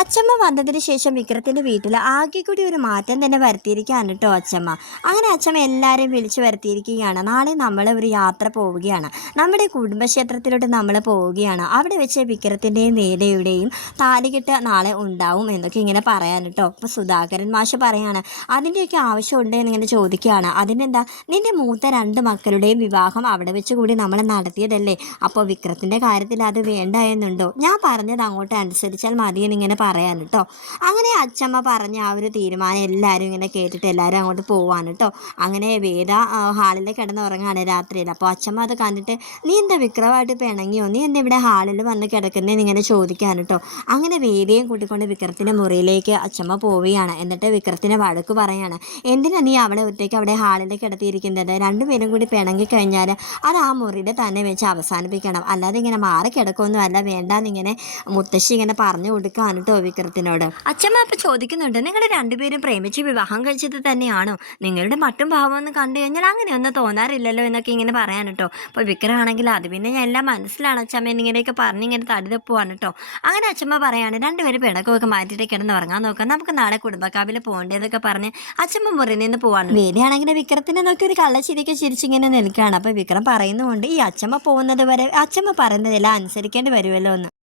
അച്ചമ്മ വന്നതിന് ശേഷം വിക്രത്തിന്റെ വീട്ടിൽ ആകെ കൂടി ഒരു മാറ്റം തന്നെ വരുത്തിയിരിക്കുകയാണ് കേട്ടോ അച്ചമ്മ. അങ്ങനെ അച്ചമ്മ എല്ലാവരെയും വിളിച്ചു വരുത്തിയിരിക്കുകയാണ്. നാളെ നമ്മൾ ഒരു യാത്ര പോവുകയാണ്. നമ്മുടെ കുടുംബക്ഷേത്രത്തിലോട്ട് നമ്മൾ പോവുകയാണ്. അവിടെ വെച്ച് വിക്രത്തിന്റെയും നേതയുടെയും താലികെട്ട് നാളെ ഉണ്ടാവും എന്നൊക്കെ ഇങ്ങനെ പറയാൻ കേട്ടോ അപ്പോൾ സുധാകരൻ മാഷ് പറയാണ് അതിന്റെയൊക്കെ ആവശ്യമുണ്ട് എന്നിങ്ങനെ ചോദിക്കുകയാണ്. അതിനെന്താ? നിന്റെ മൂത്ത രണ്ട് മക്കളുടെയും വിവാഹം അവിടെ വെച്ച് കൂടി നമ്മൾ നടത്തിയതല്ലേ? അപ്പോൾ വിക്രത്തിന്റെ കാര്യത്തിൽ അത് വേണ്ട എന്നുണ്ടോ? ഞാൻ പറഞ്ഞത് അങ്ങോട്ട് അനുസരിച്ചാൽ മതി എന്നിങ്ങനെ പറയാൻ കേട്ടോ അങ്ങനെ അച്ചമ്മ പറഞ്ഞ ആ ഒരു തീരുമാനം എല്ലാവരും ഇങ്ങനെ കേട്ടിട്ട് എല്ലാവരും അങ്ങോട്ട് പോവാണ് കേട്ടോ അങ്ങനെ വേദ ഹാളിൽ കിടന്ന് ഉറങ്ങാണ് രാത്രിയിൽ. അപ്പോൾ അച്ചമ്മ അത് കണ്ടിട്ട് നീ എന്താ വിക്രമായിട്ട് പിണങ്ങിയോ നീ എന്താ ഇവിടെ ഹാളിൽ വന്ന് കിടക്കുന്നതെന്ന് ഇങ്ങനെ ചോദിക്കാൻ കേട്ടോ അങ്ങനെ വേദിയും കൂട്ടിക്കൊണ്ട് വിക്രത്തിന്റെ മുറിയിലേക്ക് അച്ചമ്മ പോവുകയാണ്. എന്നിട്ട് വിക്രത്തിനെ വഴക്ക് പറയാണ് എന്തിനാ നീ അവളെ ഒറ്റയ്ക്ക് അവിടെ ഹാളിൽ കിടത്തിയിരിക്കുന്നത്? രണ്ടുപേരും കൂടി പിണങ്ങി കഴിഞ്ഞാൽ അത് ആ മുറിയുടെ തന്നെ വെച്ച് അവസാനിപ്പിക്കണം. അല്ലാതെ ഇങ്ങനെ മാറി കിടക്കുമൊന്നും അല്ല. വേണ്ടാന്നിങ്ങനെ മുത്തശ്ശി ഇങ്ങനെ പറഞ്ഞു കൊടുക്കാൻ കേട്ടോ വിക്രത്തിനോട് അച്ഛമ്മ അപ്പൊ ചോദിക്കുന്നുണ്ട് നിങ്ങൾ രണ്ടുപേരും പ്രേമിച്ച് വിവാഹം കഴിച്ചത് തന്നെയാണോ? നിങ്ങളുടെ മട്ടും ഭാവം ഒന്ന് കണ്ടു കഴിഞ്ഞാൽ അങ്ങനെ അങ്ങനെയൊന്നും തോന്നാറില്ലല്ലോ എന്നൊക്കെ ഇങ്ങനെ പറയാൻ കേട്ടോ അപ്പോൾ വിക്രമാണെങ്കിൽ അത് പിന്നെ ഞാൻ എല്ലാം മനസ്സിലാണ് അച്ഛമ്മ എന്നിങ്ങനെയൊക്കെ പറഞ്ഞ് ഇങ്ങനെ തടി തടിതപ്പുവാണ് കേട്ടോ അങ്ങനെ അച്ഛമ്മ പറയാണ് രണ്ടുപേരും പിണക്കമൊക്കെ മാറ്റിയിട്ട് കിടന്ന് ഉറങ്ങാൻ നോക്കാം. നമുക്ക് നാളെ കുടുംബക്കാവിൽ പോകേണ്ടതൊക്കെ പറഞ്ഞ് അച്ഛമ്മ മുറിയിൽ നിന്ന് പോവാണ്. വേദിയാണെങ്കിൽ വിക്രത്തിനെ നോക്കി ഒരു കള്ളച്ചിരിക്കെ ചിരിച്ചിങ്ങനെ നിൽക്കുകയാണ്. അപ്പോൾ വിക്രം പറയുന്നുമുണ്ട് ഈ അച്ഛമ്മ പോകുന്നത് വരെ അച്ഛമ്മ പറയുന്നതെല്ലാം അനുസരിക്കേണ്ടി വരുമല്ലോ എന്ന്.